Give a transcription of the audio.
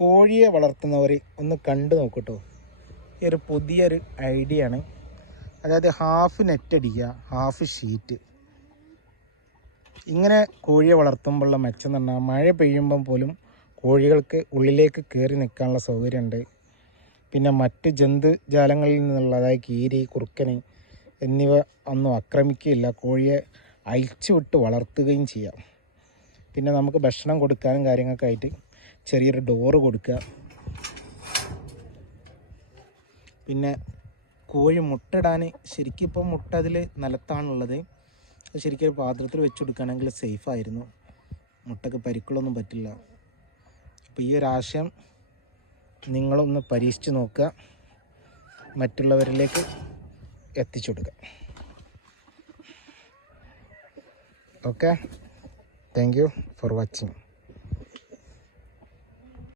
കോഴിയെ വളർത്തുന്നവർ ഒന്ന് കണ്ടു നോക്കട്ടോ. ഈ ഒരു പുതിയൊരു ഐഡിയ ആണ് അതായത് ഹാഫ് നെറ്റ് അടിക്കുക ഹാഫ് ഷീറ്റ് ഇങ്ങനെ കോഴിയെ വളർത്തുമ്പോഴുള്ള മെച്ചം എന്ന് പറഞ്ഞാൽ മഴ പെയ്യുമ്പം പോലും കോഴികൾക്ക് ഉള്ളിലേക്ക് കയറി നിൽക്കാനുള്ള സൗകര്യമുണ്ട്. പിന്നെ മറ്റ് ജന്തുജാലങ്ങളിൽ നിന്നുള്ള അതായത് കീരി കുറുക്കന് എന്നിവ ഒന്നും ആക്രമിക്കുകയില്ല. കോഴിയെ അയച്ചു വിട്ട് വളർത്തുകയും ചെയ്യാം. പിന്നെ നമുക്ക് ഭക്ഷണം കൊടുക്കാനും കാര്യങ്ങളൊക്കെ ആയിട്ട് ചെറിയൊരു ഡോറ് കൊടുക്കുക. പിന്നെ കോഴി മുട്ടയിടാൻ ശരിക്കും ഇപ്പം മുട്ട അതിൽ നിലത്താണുള്ളത്. അത് ശരിക്കും പാത്രത്തിൽ വെച്ച് കൊടുക്കുകയാണെങ്കിൽ സേഫായിരുന്നു മുട്ടക്ക് പരിക്കുകളൊന്നും പറ്റില്ല. അപ്പോൾ ഈ ഒരു ആശയം നിങ്ങളൊന്ന് പരീക്ഷിച്ച് നോക്കുക. മറ്റുള്ളവരിലേക്ക് എത്തിച്ചു കൊടുക്കുക. Okay thank you for watching